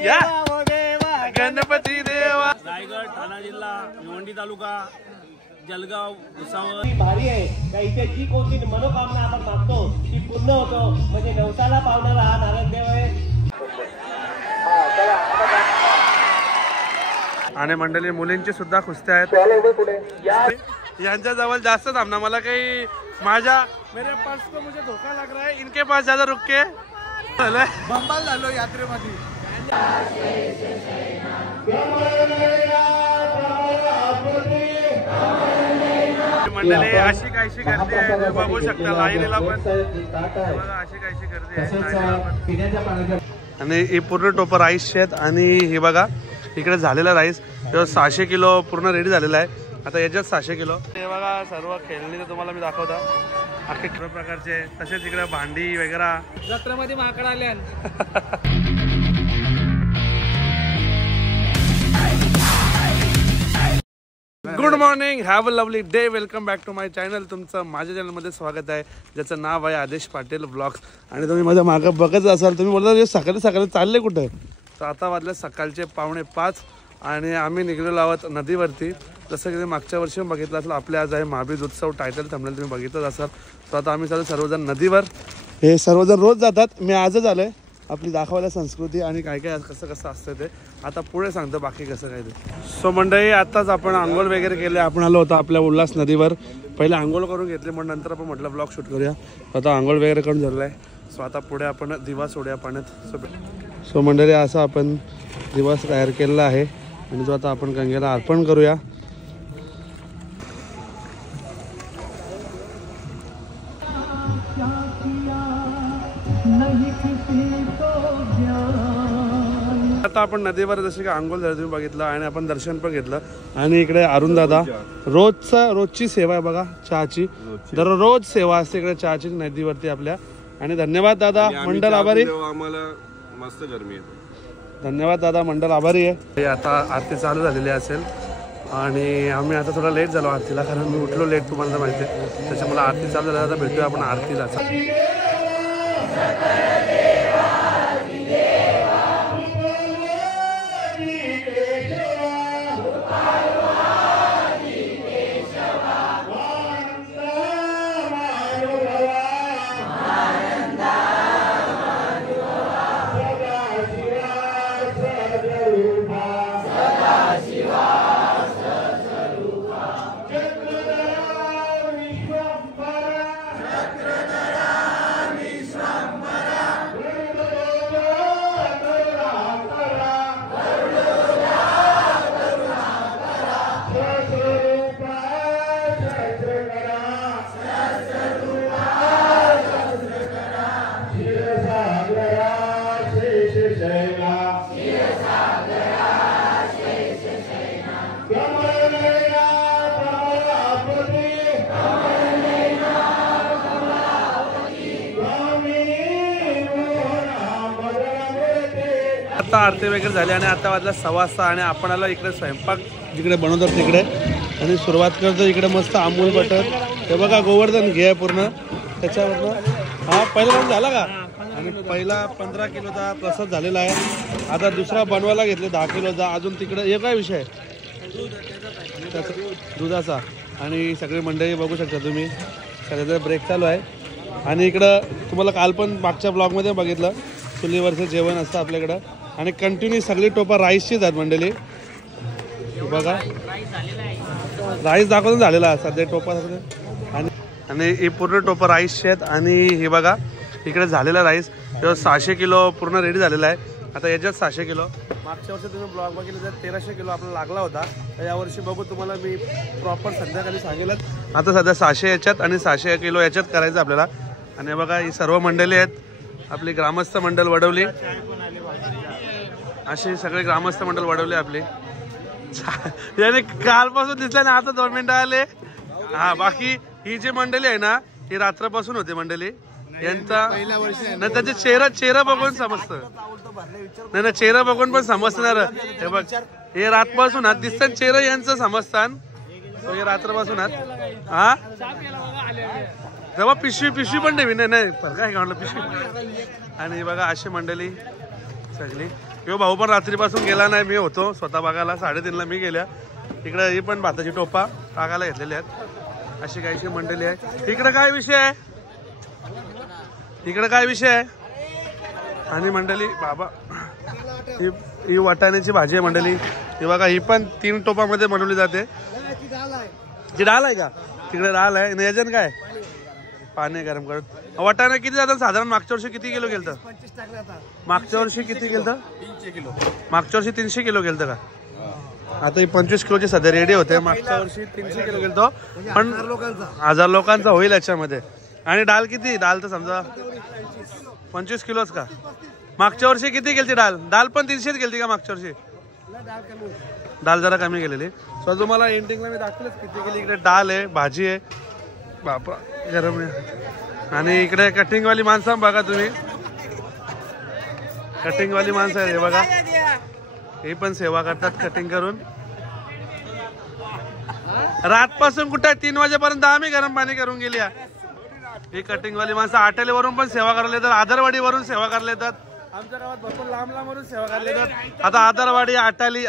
या गणपती देवा. रायगड, ठाणा जिल्हा, भिवंडी तालुका, जळगाव, भुसावळ. भारी आहे का इथे जी कोणती मनोकामना आपण मागतो ती पूर्ण होतो. म्हणजे नवसाला पावणारा हा नारायणदेव आहे. आणि मंडळी मुलींची सुद्धा कुस्त्या आहेत. यांच्या जवळ जास्त थांबना, मला काही माझ्या मेरे पास को मुझे धोखा लग रहा है, इनके पास ज्यादा रुक के बंबाल झालो यात्रेमध्ये. मंडळी अशी काहीशी गर्दी आहे, बघू शकता लाईनीला पण अशी काहीशी गर्दी आहे. आणि ही पूर्ण टोपं राईसची आहेत. आणि हे बघा इकडे झालेला राईस 600 किलो पूर्ण रेडी झालेला आहे. आता याच्यात 600 किलो. हे बघा सर्व खेळणी तर तुम्हाला मी दाखवता अख्खे प्रकारचे. तसेच इकडे भांडी वगैरे जत्रेमध्ये माकड आले. Good morning, have a lovely day. Welcome back to my channel. तुमचं माझ्या चॅनलमध्ये स्वागत आहे, ज्याचं नाव आहे आदेश पाटील ब्लॉग्स. आणि तुम्ही माझ्या मागं बघत असाल, तुम्ही बोलता सकाळी सकाळी चालले कुठे. तर आता वाजले सकाळचे 4:45 आणि आम्ही निघलेलो आहोत नदीवरती. जसं की मागच्या वर्षी बघितलं असेल, आपल्या आज आहे महाबीज उत्सव टायटल थांबलेलं तुम्ही बघितलंच असाल. तर आता आम्ही चालू सर्वजण नदीवर. हे सर्वजण रोज जातात, मी आजच आलो आहे आपली दाखवायला संस्कृती आणि काय काय कसं कसं असतं ते. आता पुढे सांगतो बाकी कसं काय ते. सो मंडळी आत्ताच आपण आंघोळ वगैरे केले. आपण आलो होतो आपल्या उल्हास नदीवर. पहिले आंघोळ करून घेतली, मग नंतर आपण म्हटलं ब्लॉग शूट करूया. आता आंघोळ वगैरे करून झालं आहे. सो आता पुढे आपण दिवा सोडूया पाण्यात. सो मंडळी असा आपण दिवस तयार केलेला आहे आणि जो आता आपण गंगेला अर्पण करूया. आता आपण नदीवर जसे की आंघोळ झाली तुम्ही बघितलं आणि आपण दर्शन पण घेतलं. आणि इकडे अरुण दादा रोजची सेवा आहे बघा, चहाची. दररोज सेवा असते इकडे चहाची नदीवरती आपल्या. आणि धन्यवाद दादा, मंडळ आभारी. आम्हाला मस्त गरमी आहे. धन्यवाद दादा, मंडळ आभारी आहे. आता आरती चालू झालेली असेल आणि आम्ही आता थोडा लेट झालो आरतीला, कारण मी उठलो लेट तुम्हाला तर माहिती आहे. त्याच्यामुळे आरती चालू झाली. आता भेटूया आपण आरतीला. आता आरती वगैरे झाली आणि आता वाजला 6:15 आणि आपण आलो इकडे स्वयंपाक जिकडे बनवतात तिकडे. आणि सुरुवात करतो इकडे मस्त अमूल बटर. हे बघा गोवर्धन घे पूर्ण त्याच्यावरनं. हा पहिला राऊंड झाला का. आणि पहिला 15 किलोचा प्रसाद झालेला आहे. आता दुसरा बनवायला घेतले 10 किलोचा. अजून तिकडे हे काय विषय त्याचा दुधाचा. आणि सगळी मंडळी बघू शकता तुम्ही, सगळ्याचा ब्रेक चालू आहे. आणि इकडं तुम्हाला काल पण मागच्या ब्लॉगमध्ये बघितलं, चुलीवरचं जेवण असतं आपल्याकडं. आणि कंटिन्यू सगळी टोपा राईसचीच आहेत मंडळी. बघा राईस दाखवून झालेला सध्या टोपा सगळं. आणि ही पूर्ण टोपं राईसची आहेत. आणि हे बघा इकडे झालेला राईस 600 किलो पूर्ण रेडी झालेला आहे. आता याच्यात 600 किलो. मागच्या वर्षी तुम्ही ब्लॉग बघितलं तर 1300 किलो आपल्याला लागला होता. तर यावर्षी बघू तुम्हाला मी प्रॉपर संध्याकाळी सांगेलच. आता सध्या 600 याच्यात आणि 600 किलो याच्यात करायचं आपल्याला. आणि बघा ही सर्व मंडळी आहेत आपली ग्रामस्थ मंडळ वडवली. अशी सगळे ग्रामस्थ मंडळ वडवले आपली. याने कालपासून दिसला ना, आता 2 मिनिटं आले. हा बाकी ही जी मंडळी आहे ना, ही रात्रपासून होती मंडळी. यांचा नाही त्याचे चेहरा बघून समजतं. नाही ना, चेहरा बघून पण समजणार. हे बघ हे रातपासून हात दिसतात चेहरा यांचं समजतात. हे रात्रपासून हात. हा तेव्हा पिशवी पण ठेवी नाही फरक आहे का म्हटलं पिशवी. आणि बघा अशी मंडळी सगळी. ह्यो भाऊ पण रात्रीपासून गेला नाही, मी होतो स्वतः बघायला. 3:30ला मी गेल्या. इकडे ही पण भाताची टोपा टाकायला घेतलेली आहेत. अशी काहीशी मंडळी आहे. इकडे काय विषय आहे, इकडे काय विषय आहे. आणि मंडळी बाबा ही वाटाण्याची भाजी आहे मंडळी. ही बघा, ही पण 3 टोपामध्ये बनवली जाते. जी डाल आहे का तिकडे, डाल आहे. नियोजन काय, पाणी गरम करत. वाटाणा किती जातात साधारण, मागच्या वर्षी किती किलो गेलं? मागच्या वर्षी किती गेलं? 300 किलो. मागच्या वर्षी 300 किलो गेलं का? आता ही 25 किलोची सध्या रेडी होते. मागच्या वर्षी 300 किलो गेलतो, पण 1000 लोकांचा होईल याच्यामध्ये. आणि डाल किती, डाल तर समजा 25 किलोच का? मागच्या वर्षी किती गेलती डाल? डाल पण 300 गेलती का मागच्या वर्षी? डाल जरा कमी गेलेली. सो तुम्हाला एंडिंगला मी दाखवलंच किती गेली. इकडे डाल आहे, भाजी आहे, बापा गरम आहे. आणि इकडे कटिंगवाली माणसं बघा तुम्ही, कटिंगवाली माणसं आहे बघा, हे पण सेवा करतात कटिंग करून. रातपासून कुठे 3 वाजेपर्यंत आम्ही गरम पाणी करून गेली. ही कटिंगवाली माणसं आटेलीवरून पण सेवा करायला येतात, आदरवाडीवरून सेवा करायला येतात. आमच्या गावात भरपूर लांब लांबवरून सेवा करायला येतात. आता आदरवाडी, आटाली,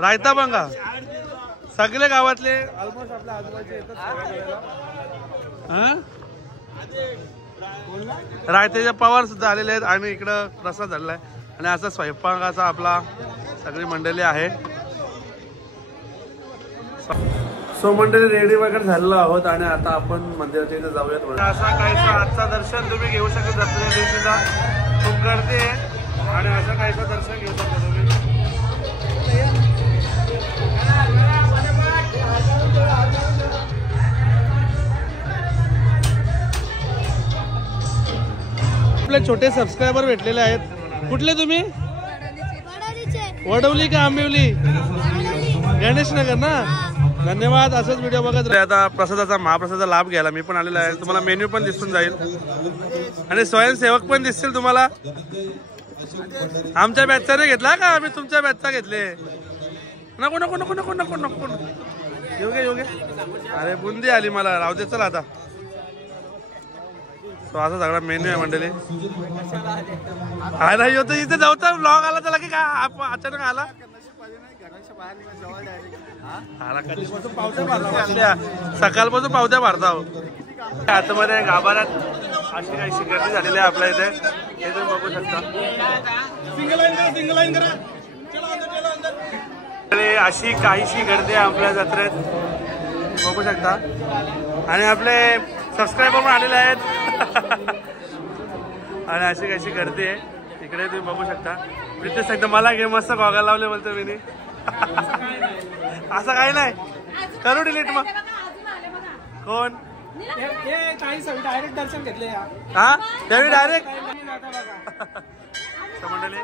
रायता पण का, सगळे गावातले ऑलमोस्ट आपल्या आजूबाजूचे येतात सेवा करायला. रायतेचे पवार सुद्धा आलेले आहेत. आणि इकडं प्रसाद झालेला आहे. आणि असा स्वयंपाकाचा आपला सगळी मंडळी आहे. सो मंडळी रेडी वगैरे झालेलो आहोत आणि आता आपण मंदिराच्या इथे जाऊयात. असा काहीसा आजचा दर्शन तुम्ही घेऊ शकता. दसऱ्या दिवशीला खूप गर्दी आहे आणि असं काहीसा दर्शन घेऊ शकता तुम्ही. आपले छोटे सबस्क्रायबर भेटलेले आहेत. कुठले तुम्ही? वडवली का आंबिवली? गणेश नगर ना. धन्यवाद. असंच व्हिडिओ बघत राहा. आता प्रसादाचा, महाप्रसादाचा लाभ घ्यायला मी पण आलेला आहे. तुम्हाला मेन्यू पण दिसून जाईल आणि स्वयंसेवक पण दिसतील तुम्हाला. आमच्या बॅचचा नाही घेतला का, आम्ही तुमच्या बॅचचा घेतले. नको नको नको नको नको नको योगे योगे. अरे बुंदी आली मला, राहू दे. चला आता. तो असा सगळा मेन्यू आहे मंडळी. अरे होतं इथे जाऊचा ब्लॉग आला त्याला की काय अचानक आला. सकाळपासून पावत्या भरता. आतमध्ये गाभाऱ्यात अशी काही गर्दी झालेली आहे आपल्या इथे. हे तुम्ही बघू शकता. अशी काहीशी गर्दी आहे आपल्या जत्रेत, बघू शकता. आणि आपले सबस्क्रायबर पण आलेले आहेत. आणि अशी कशी गर्दी आहे इकडे तुम्ही बघू शकता. प्रितेश एकदा मला घे, मस्त गॉगल लावले बोलतो मी. असं काही नाही, करू डिलीट मग. कोण डायरेक्ट दर्शन घेतले. हा त्यावेळी डायरेक्ट मंडळी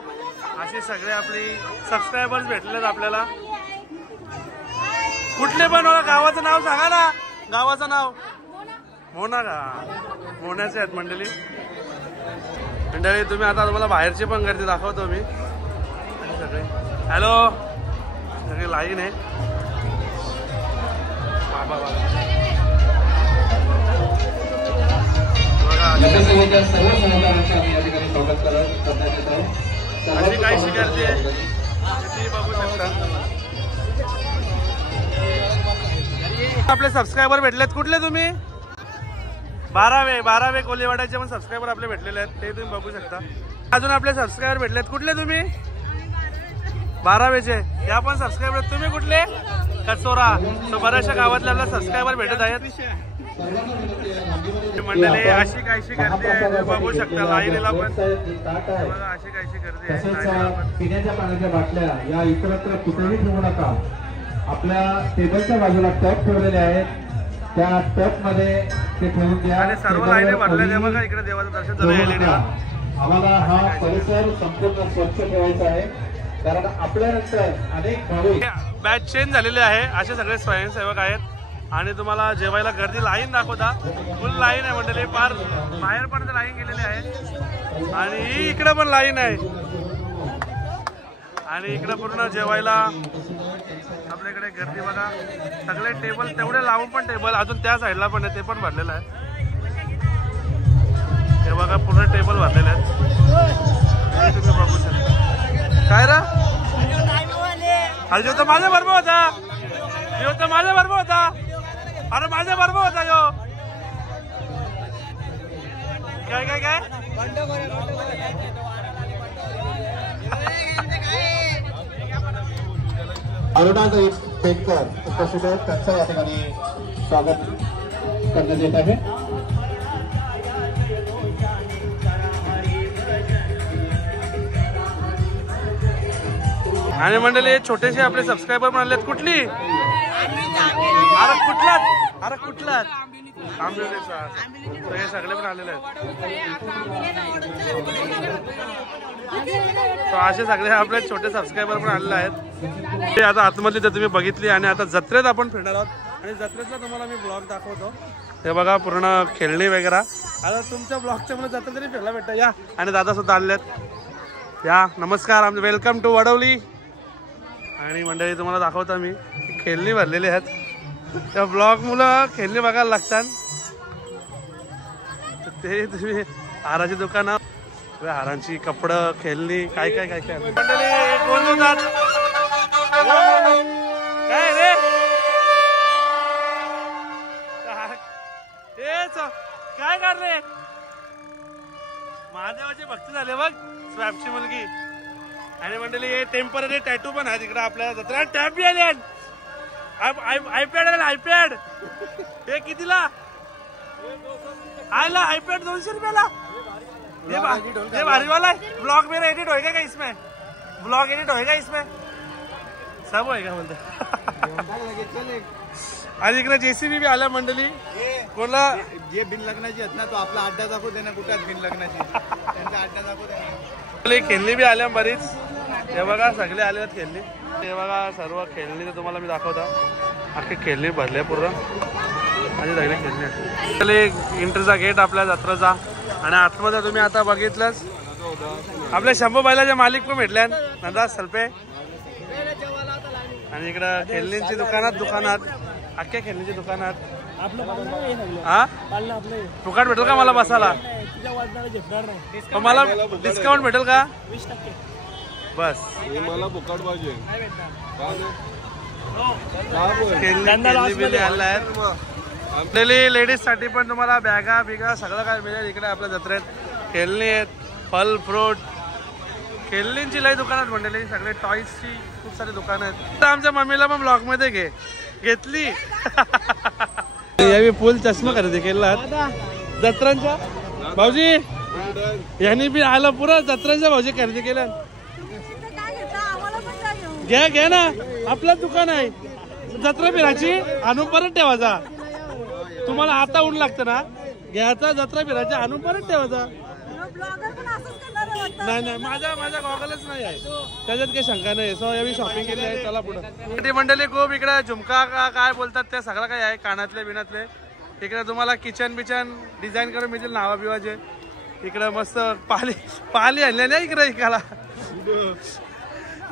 असे सगळे आपली सबस्क्रायबर्स भेटलेत आपल्याला. कुठले पण गावाचं नाव सांगा ना. गावाचं नाव मोना का? मोन्याचे आहेत मंडळी. मंडळी तुम्ही आता तुम्हाला बाहेरची पण गर्दी दाखवतो मी. सगळे हॅलो, सगळे लाईन आहे. बाबा अशी काहीशी गर्दी आहे, बघू शकता. आपले सबस्क्रायबर भेटलेत. कुठले तुम्ही? 12वे कोलीवाड्याचे पण सबस्क्रायबर आपले भेटलेले आहेत, ते तुम्ही बघू शकता. अजून आपले सबस्क्रायबर भेटलेत. कुठले तुम्ही? 12वेचे. या पण सबस्क्रायबर. तुम्ही कुठले? कचोरा. बऱ्याचशा गावातले आपल्याला सबस्क्रायबर भेटत आहेत. मंडळी अशी काहीशी गर्दी आहे, बघू शकता. लाईनीला पण अशी काहीशी गर्दी आहे. पिण्याच्या पाण्याच्या बाटल्या या इतरत्र कुठेही ठेवू नका. आपल्या टेबलच्या बाजूला टप ठेवलेले आहेत, त्या टप मध्ये ते ठेवून द्या. आणि सर्व लाईनी भरलेल्या बघा. इकडे देवाचं दर्शन झालं. आम्हाला हा परिसर संपूर्ण स्वच्छ ठेवायचा आहे, कारण आपल्यानंतर अनेक भाविक. बॅच चेंज झालेले आहे. असे सगळे स्वयंसेवक आहेत आणि तुम्हाला जेवायला गर्दी लाईन दाखवता. फुल लाईन आहे मंडळी, फार बाहेरपर्यंत लाईन गेलेली आहे. आणि इकडे पण लाईन आहे. आणि इकडे पूर्ण जेवायला आपल्याकडे गर्दी बघा. सगळे टेबल तेवढे लावून पण टेबल अजून त्या साईडला पण आहे, ते पण भरलेलं आहे. हे बघा पूर्ण टेबल भरलेले आहेत, तुम्ही बघू शकता. अरे जो तर माझ्या बरोबर होता, यो तर माझ्या बरोबर होता, अरे माझ्या बरोबर होता यो. काय काय काय अरुणाताई पेटकर उपस्थित आहेत, त्यांचं या ठिकाणी स्वागत करण्यात येत आहे. आणि मंडळी छोटेसे आपले सबस्क्रायबर म्हणालेत. कुठली? अरे कुठलात आंबिवलीचा. हे सगळे पण आलेले आहेत. असे सगळे आपले छोटे सबस्क्रायबर पण आलेले आहेत. ते आता आतमधली जर तुम्ही बघितली आणि आता जत्रेत आपण फिरणार आहोत आणि जत्रेतला तुम्हाला मी ब्लॉग दाखवतो. हे बघा पूर्ण खेळणी वगैरे. आता तुमच्या ब्लॉगच्या मला जत्रेत तरी फिरायला भेटतं. या आणि दादा सुद्धा आलेले आहेत. या नमस्कार, आमचं वेलकम टू वडवली. आणि मंडळी तुम्हाला दाखवतो मी खेळणी भरलेली आहेत. त्या ब्लॉग मुलं खेळणी बघायला लागतात. ते तुम्ही हाराची दुकानं, हारांची कपडं, खेळणी, काय काय काय काय मंडळी. कोण होतात काय रे? तेच काय करले? महादेवाची भक्ती झाली बघ, स्वॅपची मुलगी. आणि मंडळी हे टेम्पररी टॅटू पण आहे तिकडे आपल्या जत्रा. टॅब बी आले, आयपॅड आला. आयपॅड हे कितीला आयला? आयपॅड 200 रुपयाला. ये भारी वाला है. ब्लॉग मेरा एडिट होएगा क्या इसमें? ब्लॉग एडिट होएगा इसमें? सब होएगा बोलते. आणि इकडे जेसीबी बी आल्या मंडळी. कोणला जे बिन लग्नाची आहेत ना, तो आपला अड्डा दाखवू दे ना. कुठे बिन लग्नाची त्यांचा अड्डा दाखवू दे. खेळणी बी आल्या बरीच. हे बघा सगळे आले आहेत खेळणी. ते बघा सर्व खेळणी तर तुम्हाला मी दाखवतो. अख्खे खेळणी भरले पूर्ण आणि सगळे खेळणी. एंट्रीचा गेट आपल्या जत्राचा. आणि आतमध्ये तुम्ही आता बघितलंच आपल्या शंभू बैलाचे मालिक पण भेटले नंदा सल्पे. आणि इकडं खेळणींची दुकानात अख्ख्या खेळणीची दुकानात. हा फुकट भेटेल का मला बसायला? मला डिस्काउंट भेटेल का? 20%. बस मला फुकट पाहिजे. लेडीज साठी पण तुम्हाला बॅगा बिगा सगळं काय मिळेल इकडे आपल्या जत्रेत. खेळणी आहेत, फल फ्रूट, खेळणींची लई दुकानात मंडळी. सगळे टॉईजची खूप सारी दुकानं आहेत. आमच्या मम्मीला पण ब्लॉग मध्ये घेतली. यावी फुल चष्मा खरेदी केला जत्रांच्या. भाऊजी यांनी बी आलं पुरा जत्रांच्या. भाऊजी खरेदी केल्या. घ्या घ्या ना, आपलं दुकान आहे. जत्रा फिरायची आणून परत ठेवायचा. तुम्हाला आता ऊन लागतं ना, घ्यायचा जत्रा फिरायची आणून परत ठेवायचा. नाही माझ्या गॉगलच नाही आहे, त्याच्यात काही शंका नाही. सो यावी शॉपिंग केली आहे. चला पुढे मंडळी. खूप इकडे झुमका काय बोलतात ते सगळं काय आहे, कानातले बिनातले. इकडे तुम्हाला किचन बिचन डिझाईन करून मिळतील नावा बिवाचे. इकडे मस्त पाली आणल्या नाही इकडे इकाला.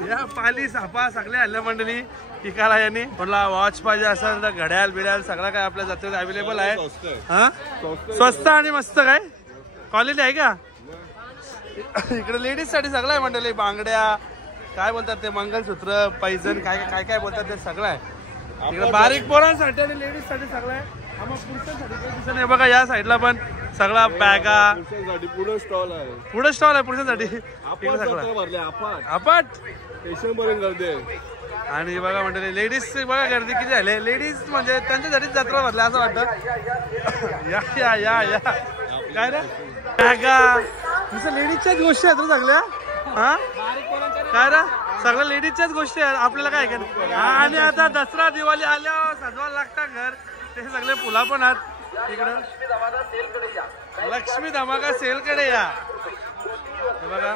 या पाली सापा सगळे आणल्या मंडळी इकाला. यांनी मला वॉच पाहिजे असेल तर घड्याळ बिड्याल सगळं काय आपल्या जत्रेत अवेलेबल आहे. हा स्वस्त आणि मस्त. काय क्वालिटी आहे का? इकडे लेडीज साठी सगळं आहे मंडळी. बांगड्या काय बोलतात ते, मंगलसूत्र, पैजण, काय काय काय बोलतात ते सगळं आहे इकडे. बारीक पोरांसाठी आणि लेडीज साठी सगळं आहे. पुरुषांसाठी बघा या साईडला पण सगळा बॅगा. पुढे स्टॉल आहे. पुढे स्टॉल आहे पुरुषांसाठी. इकडे सगळं अपाट गर्दी. आणि बघा मंडळी लेडीज बघा गर्दी किती झाली. लेडीज म्हणजे त्यांच्यासाठीच जत्रा भरल्या असं वाटतं. या या या या काय रे बॅगा नुसतं लेडीजच्याच गोष्टी आहेत ना सगळ्या. हा काय रे सगळ्या लेडीजच्याच गोष्टी आहेत. आपल्याला काय काय. आणि आता दसरा दिवाळी आल्यावर सजवायला लागतात घर. ते सगळे फुला पण आहेत इकडं. लक्ष्मी धमाका सेल कडे या. बघा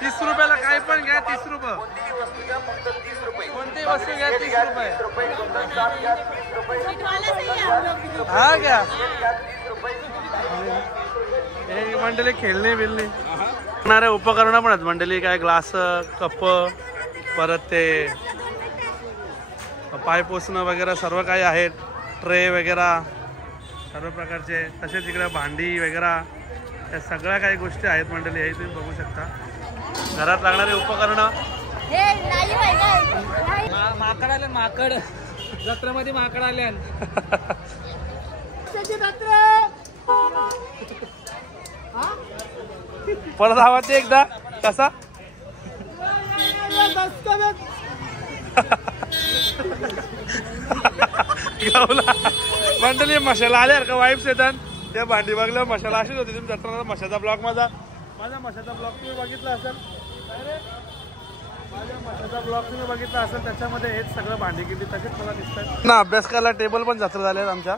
30 रुपयाला काय पण घ्या. 30 रुपये कोणतीही वस्तू घ्या. 30 रुपये. हा घ्या. हे मंडळी खेळणे बिलणे होणारे उपकरणं पण आहेत मंडळी. काय ग्लास, कप, परत ते पाय पोसणं वगैरे सर्व काही आहेत. ट्रे वगैरे सर्व प्रकारचे. तसेच इकडे भांडी वगैरे या सगळ्या काही गोष्टी आहेत मंडळी. हे तुम्ही बघू शकता. घरात लागणारे उपकरणं. माकड आले, माकड जत्रेमध्ये माकड आले. परत आवाज दे एकदा. कसा गावला मंडळी मशाला आल्यावर का वाईफ्स येतात त्या भांडी बघल्या मशाला अशीच होती. तुम्ही जत्रा मशाचा ब्लॉग माझा मशाचा ब्लॉग तुम्ही बघितला असेल. माझ्या मशाचा ब्लॉग तुम्ही बघितला असेल त्याच्यामध्ये हेच सगळं भांडी किती तसेच मला दिसतात ना. अभ्यास करायला टेबल पण जत्रा झाले आमच्या.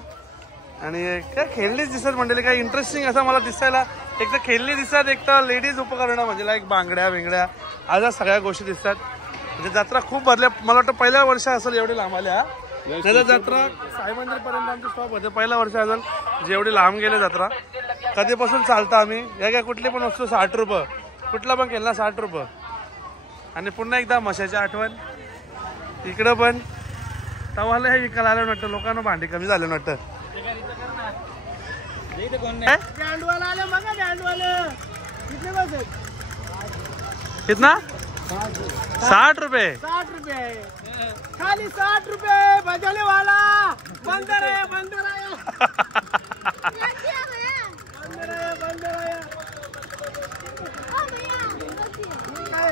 आणि काय खेळणीच दिसत मंडळी. काही इंटरेस्टिंग असं मला दिसायला एक तर खेळणी दिसतात, एक तर लेडीज उपकरणं म्हणजे लाईक बांगड्या बिंगड्या अशा सगळ्या गोष्टी दिसतात. म्हणजे जत्रा खूप बदल्या. मला वाटतं पहिल्या वर्ष असेल एवढी लांब आल्या. त्याचा जत्रा साई मंदिर पर्यंत आमचं स्टॉप होते. पहिला वर्ष असेल जेवढी लांब गेले जत्रा. कधीपासून चालता आम्ही. या काय कुठली पण वस्तू 60 रुपये, कुठला पण केला 60 रुपये. आणि पुन्हा एकदा मशाची आठवण इकडं पण. तवाला हे विकायला आलं वाटतं. लोकांना भांडी कमी झालं वाटतं. कितना 60 रुपये. 60 रुपये खाली 60 रुपये. बजाने वाला बंदर आहे, बंदर आहे, बंदर आहे, बंदर आहे.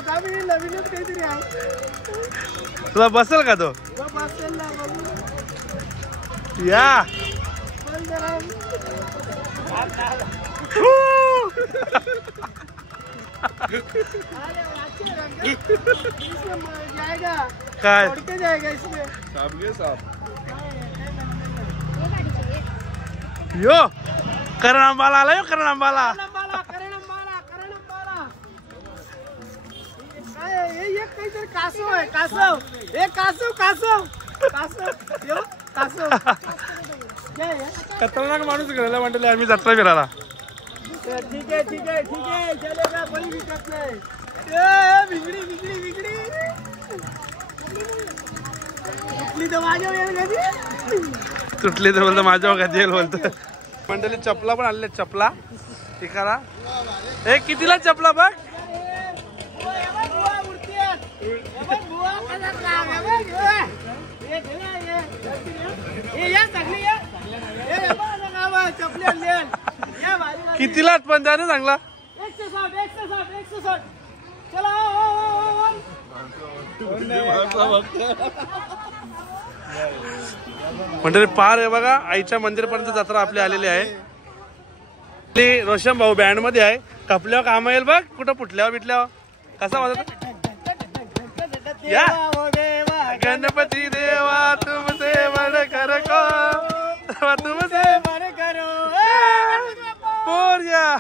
काय नवीनच काहीतरी आहे. तुला बसेल का तो. बसेल ना या बंदर आहे. काय जाएगा इसमें. यो करणंबाला आला. यो करणंबाला काहीतरी कासव आहे. कासव हे कासव कासव कासव यो कासव. खतरनाक माणूस गेला म्हणले आम्ही जत्रा फिरायला. ठीक आहे ठीक आहे ठीक आहे चलेगा. बळी विकत नाही. बिगडी बिगडी बिगडी तुटली तर माझ्या तुटली तर बोलतो माझ्या कधी येईल बोलतो. मंडळी चपला पण आणले. चपला टिकाला हे कितीला चपला बघ. कितीला पण त्याने चांगला. 160 चला. मंडळी पार आहे बघा. आईच्या मंदिरपर्यंत जत्रा आपली आलेली आहे. रोशन भाऊ बँड मध्ये आहे. कपल्यावर काम येईल बघ. कुठं फुटल्यावर बिटल्यावर कसा वाजत. या गणपती देवा तुमसे बड़ कर को तुमसे बड़े करो मोरया.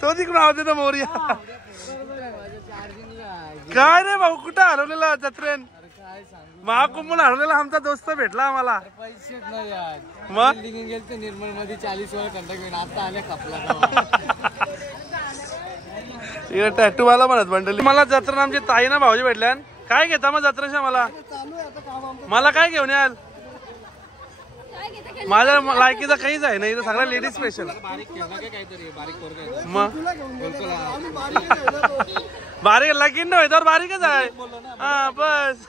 तो तिकडून आवाज येतो मोरया. काय रे भाऊ कुठं हरवलेला जत्रेन. महाकुंभला हरवलेला आमचा दोस्त भेटला आम्हाला. मग निर्मल मध्ये 40 वेळा कंटा घेऊन आता आल्या कपला. टॅटू वाला म्हणत मंडळी. मला जत्रा आमची ताई ना भाऊजी भेटल्या. काय घेता मग जत्रेच्या. मला काय घेऊन याल. माझ्या लायकीचा काहीच आहे नाही. सगळ्या लेडीज स्पेशल. मग बारीक लगीन नव्हे तर बारीकच आहे. हा बस.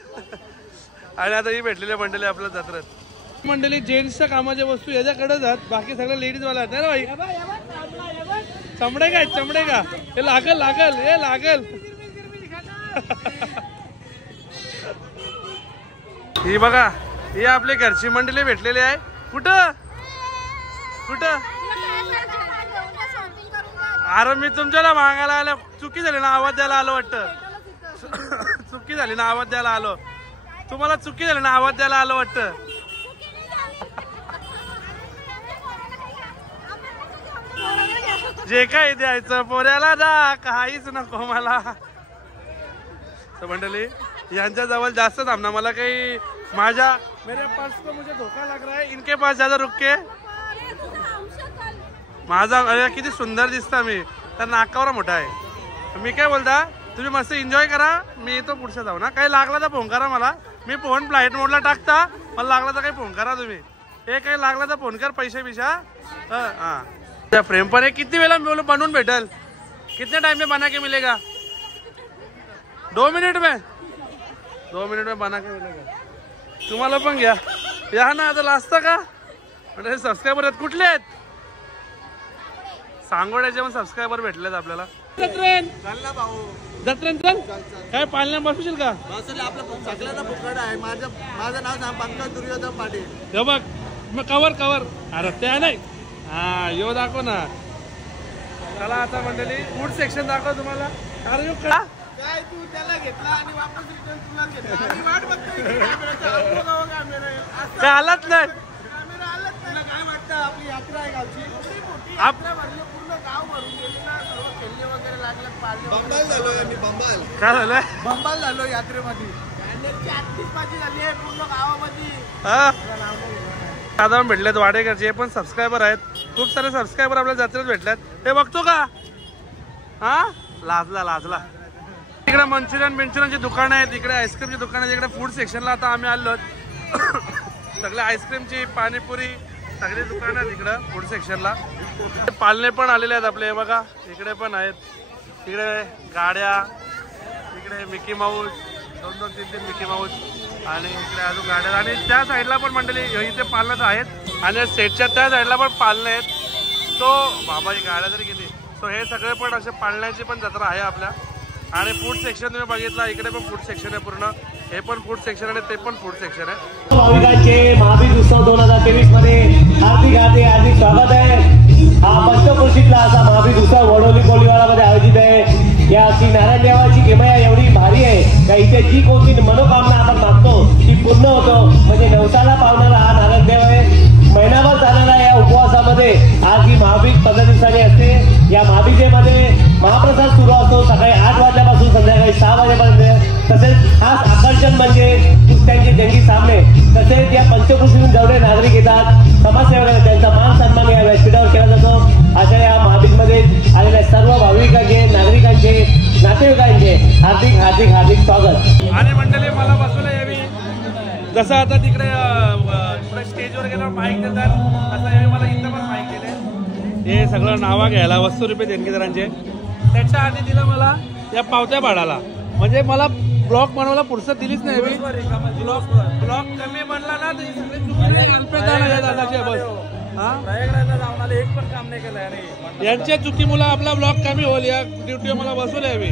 आणि आता ही भेटलेली मंडळी आपल्या जत्रेत. मंडळी जेंट्सच्या कामाच्या वस्तू याच्याकडे जात. बाकी सगळ्या लेडीज वाला आहेत ना भाई. चमडे काय चमडे का. हे लागल लागल हे लागल. ही बघा ही आपली घरची मंडळी भेटलेली आहे. कुठं कुठं. अरे मी तुमच्याला मागायला आलो. चुकी झाली ना आवाज द्यायला आलो वाटतं. चुकी झाली ना आवाज द्यायला आलो. तुम्हाला चुकी झाली ना आवाज द्यायला आलो वाटतं. जे काही द्यायचं पोऱ्याला जा काहीच नको मला. मंडळी यांच्या जवळ जास्त थांबना. मला काही माझ्या मेरे पास तो मुझे धोखा लग रहा है. इनके पास ज्यादा रुक के माझा. अरे किती सुंदर दिसता मी. तर नाकावर मोठा आहे. मी काय बोलता तुम्ही मस्त एन्जॉय करा. मी तो पुढचा जाऊ ना. काही लागला तर फोन करा मला. मी फोन फ्लाईट मोडला टाकता. मला लागला तर काही फोन करा तुम्ही. हे काही लागला तर फोन कर. पैसे बिशा हा त्या फ्रेम पण किती वेळा बनवून भेटेल. कितने टाइम में बना के मिलेगा? 2 मिनिट में? 2 मिनिट में बना के मिलेगा. तुम्हाला पण घ्या या ना. आता लास्ट का म्हणजे सबस्क्रायबर आहेत कुठले आहेत? सांगोड्याचे पण सबस्क्रायबर भेटलेत आपल्याला. जत्रेन चल काय पालण्या बसशील का? आपलं सगळ्यांना फुकट आहे. माझं नाव सांग पंकज दुर्योधन पाटील. हे बघ मग कवर अरे त्या नाही. हा यो दाखव ना. चला आता मंडळी फूड सेक्शन दाखव तुम्हाला. अरे यो काय तू त्याला घेतला आणि वापस रिटर्न तुला घेतला आणि वाट बघतोय काय आलाच नाही. तुला काय वाटतं? आपली यात्रा आहे गावची यात्रा भरली पूर्ण गाव भरून गेली ना. सर्व खेळणे वगैरे लागले. बंबाल झालो यांनी. काय झालंय? बंबाल झालो यात्रेमध्ये. आत्तीच झाली आहे पूर्ण गावामध्ये. साधारण भेटलेत वाडेकरचे पण सबस्क्रायबर आहेत. खूप सारे सबस्क्रायबर आपल्या जत्रेत भेटल्यात. हे बघतो का? हा लाजला. इकडे मंचुरियनची दुकानं आहेत. इकडे आईस्क्रीमची दुकान आहेत. इकडे फूड सेक्शनला आता आम्ही आलो. सगळे आईस्क्रीमची पाणीपुरी सगळी दुकानं आहेत इकडं फूड सेक्शनला. पालणे पण आलेले आहेत आपले. बघा इकडे पण आहेत. इकडे गाड्या, इकडे मिकी माऊस 2-3 मिकी माऊस आणि इकडे अजून गाड्या. आणि त्या साईडला पण मंडळी इथे पालणं आहेत आणि सेटच्या त्या साईडला पण पालणं आहेत. तो बाबा ही गाड्या तरी किती. सो हे सगळे पण असे पाळण्याची पण जत्रा आहे आपल्या. आणि फूड सेक्शन तुम्ही बघितला इकडे पण फूड सेक्शन आहे पूर्ण. हे पण फूड सेक्शन आणि ते पण फूड सेक्शन आहे. भाविकांचे महाबीज उत्सव 2023 मध्ये हार्दिक स्वागत आहे. हा पंचक्रोशीतला असा महाबीज उत्सव वडोली कोलीवाडामध्ये आयोजित आहे. या श्री नारायण देवाची किमया एवढी भारी आहे का इथे जी कोणती मनोकामना आपण मागतो ती पूर्ण होतो. म्हणजे नवसाला पावणारा हा नारायण देव आहे. महिनाभर चालणाऱ्या या उपवासामध्ये आज ही महाबीज 15 दिवसांनी असते. या महाबीजेमध्ये महाप्रसाद सुरू असतो सकाळी 8 वाजल्यापासून संध्याकाळी 6 वाजेपर्यंत. तसेच खास आकर्षण म्हणजे कुस्त्यांचे जंगी सामने. तसेच या पंचक्रोशीतून जेवढे नागरिक येतात समाजसेवकांना त्यांचा मान सन्मान या व्यासपीठावर केला जातो. अशा या महाबीजमध्ये आलेल्या सर्व भाविकांचे, नागरिकांचे, नातेवाईकांचे हार्दिक स्वागत. आणि मंडळी मला बसवलं यावी जसं आता तिकडे स्टेजवर गेल्यावर माईक देतात असं यावेळी मला इथं पण माईक दिले. हे सगळं नावा घ्यायला वस्तू रुपये देणगीदारांचे. त्याच्या आधी दिलं मला या पावत्या भाडाला. म्हणजे मला ब्लॉग बनवायला पुढचं दिलीच नाही. ब्लॉग कमी बनला ना तर सगळे दादाचे बस. एक पण काम नाही केलं यांच्या चुकीमुळे आपला ब्लॉग कमी होईल. या ड्युटी मला बसवलं यावी.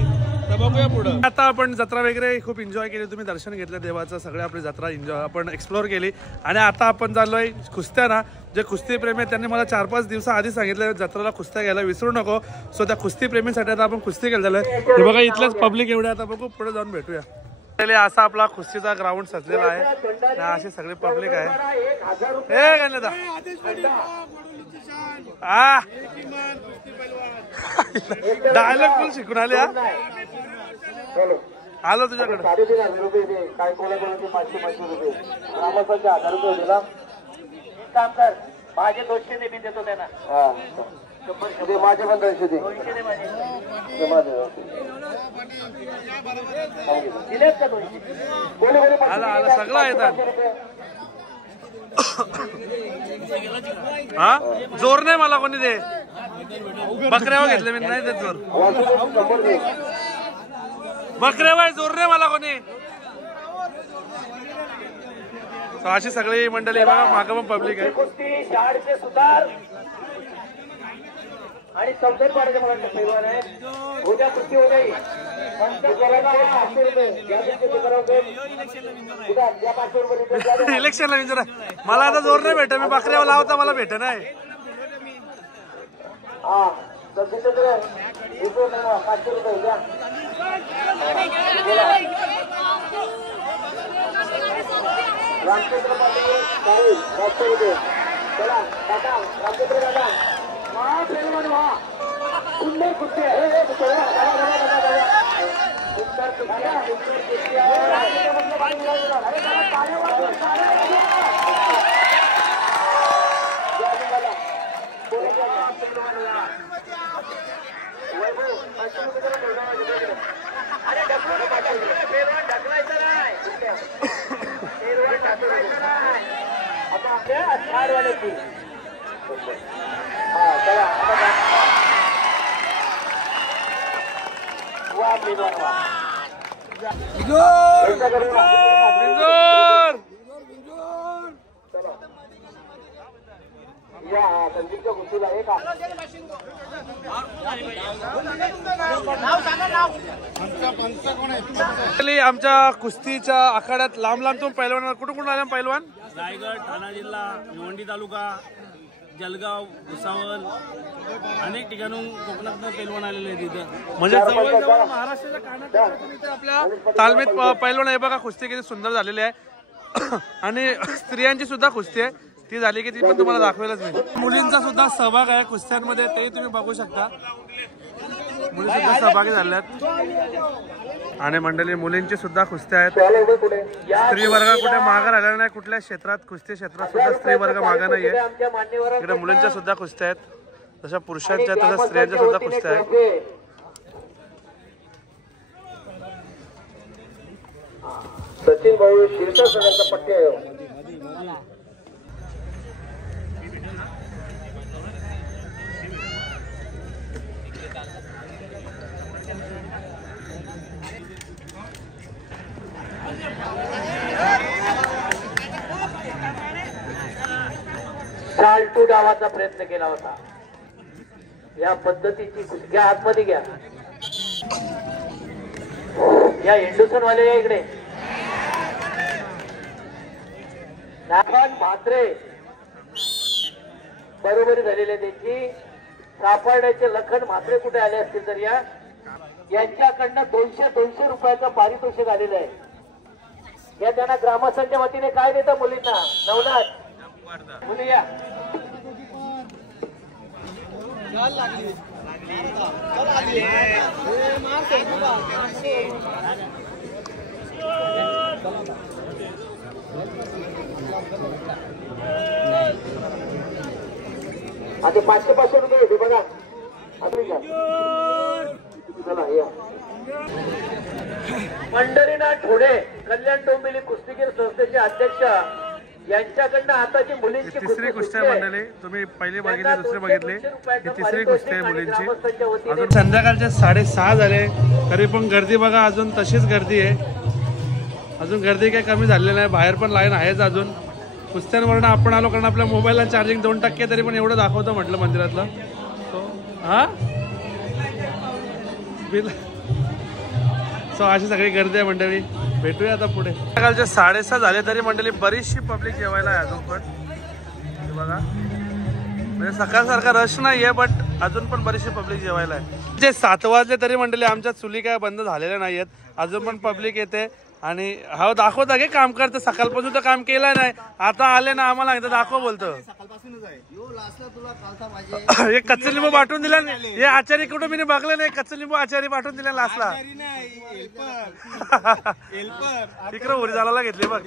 तर बघूया पुढं. आता आपण जत्रा वगैरे खूप एन्जॉय केली. तुम्ही दर्शन घेतलं देवाचं. सगळे आपली जत्रा एन्जॉय आपण एक्सप्लोर केली. आणि आता आपण चाललोय कुस्त्या ना. जे कुस्तीप्रेमी आहेत त्यांनी मला 4-5 दिवसाआधी सांगितलं जत्रेला कुस्त्या घ्यायला विसरू नको. सो त्या कुस्तीप्रेमींसाठी आता आपण कुस्ती केलं झालं. हे बघा इथलंच पब्लिक एवढे. आता बघू पुढे जाऊन भेटूया. असा आपला कुस्तीचा ग्राउंड सजलेला आहे. असे सगळे पब्लिक आहे. हे गणेदा हा डायलॉग पण शिकून आले. आलो तुझ्याकडे. 3,500 रुपये दे. काय कोणाकोणाचे 500 रुपये. ग्रामस्थांचे 1000 रुपये दिला. काम कर माझे 200 दे. मी देतो त्यांना. माझे पण 200 दे. दिलेत का 200? आला सगळं येतात. हा जोर नाही मला कोणी दे. बकऱ्यावर घेतले मी नाही देत जोर. बकऱ्यावर जोर नाही मला कोणी. अशी सगळी मंडळी बघा मागं पण पब्लिक आहे. कुस्ती शाळेचे सुधार आणि चौथ्यात पाडायचे मला पैलवान आहे. उद्या कुस्ती हो जाईल. इलेक्शनला विचारा मला आता जोर नाही भेट. मी बकऱ्यावर लावता मला भेट नाही. रामचंद्र पाटील चला दादा रामचंद्र दादा सुंदर कुस्ती आहे. पेलवान व्हा. या संदीपच्या कुस्तीला एक आमच्या कुस्तीच्या आखाड्यात लांब लांबतून पैलवान कुठून कुठून आले पैलवान? रायगड, ठाणा जिल्हा, भिवंडी तालुका, जळगाव, भुसावळ अनेक ठिकाणून कोकणातून पैलवान आलेले आहेत इथं. म्हणजे जवळजवळ महाराष्ट्राच्या कानाकोपऱ्यातून इथे आपल्या तालमीत पैलवान आहे बघा. कुस्ती किती सुंदर झालेली आहे आणि स्त्रियांची सुद्धा कुस्ती आहे ती झाली की ती पण तुम्हाला दाखवेलच नाही. मुलींचा सुद्धा सहभाग आहे कुस्त्यांमध्ये ते तुम्ही बघू शकता. मुली सुद्धा सहभागी झाल्यात आणि मंडळी मुलींची सुद्धा कुस्त्या आहेत. स्त्री वर्ग कुठे मागे राहिलेला नाही. कुठल्या क्षेत्रात कुस्ती क्षेत्रात सुद्धा स्त्री वर्ग मागे नाहीये. इकडे मुलींच्या सुद्धा कुस्त्या आहेत जशा पुरुषांच्या तशा स्त्रियांच्या सुद्धा कुस्त्या आहेत. सचिन भाऊ शिरसा सगळ्यांचा पट्टी आहे. चालटू डावाचा प्रयत्न केला होता. या पद्धतीची कुस्ती घ्या, आतमध्ये घ्या. या इंडुसन वाले या इकडे. नाखान म्हात्रे बरोबरी झालेली त्यांची. सापडण्याचे लखन म्हात्रे कुठे आले असतील तर यांच्याकडनं 200 रुपयाचं पारितोषिक आलेलं आहे. या त्यांना ग्रामस्थांच्या वतीने काय देतं मुलींना? नवनाथ मुली या. आता 500 रुपये होते बघा. चला या. पंढरीनाथ ठोडे कल्याण डोंबिवली कुस्तीगीर संस्थेचे अध्यक्ष यांच्याकडनं आता जी मुलींची तिसरी कुस्ती आहे मंडळी. तुम्ही पहिली बघितली, दुसरी बघितली, ही तिसरी कुस्ती आहे मुलींची. अजून संध्याकाळचे 6:30 झाले तरी पण गर्दी बघा अजून तशीच गर्दी आहे. अजून गर्दी काही कमी झालेली नाही. बाहेर पण लाईन आहेच अजून. कुस्त्यांवरनं आपण आलो कारण आपल्या मोबाईलला चार्जिंग 2% तरी पण एवढं दाखवतो म्हटलं मंदिरातलं. हा सो अशी सगळी गर्दी आहे मंडळी. भेटूया आता पुढे. सकाळचे 6:30 झाले तरी मंडळी बरीचशी पब्लिक जेवायला आहे अजून पण. बघा म्हणजे सकाळसारखा रश नाही आहे बट अजून पण बरीचशी पब्लिक जेवायला आहे. जे 7 वाजले तरी मंडळी आमच्या चुली काय बंद झालेल्या नाही आहेत. अजून पण पब्लिक येते आणि हा दाखवता की काम करतं. सकाळपासून तर काम केलं नाही. आता आले ना आम्हाला एकदा दाखव बोलतो. एक कच्चे लिंबू पाठवून दिला. हे आचारी कुठं मी बघलं नाही. कच्चे लिंबू आचारी पाठवून दिला लास्टला. इकडे उरी चालवायला घेतली बघ.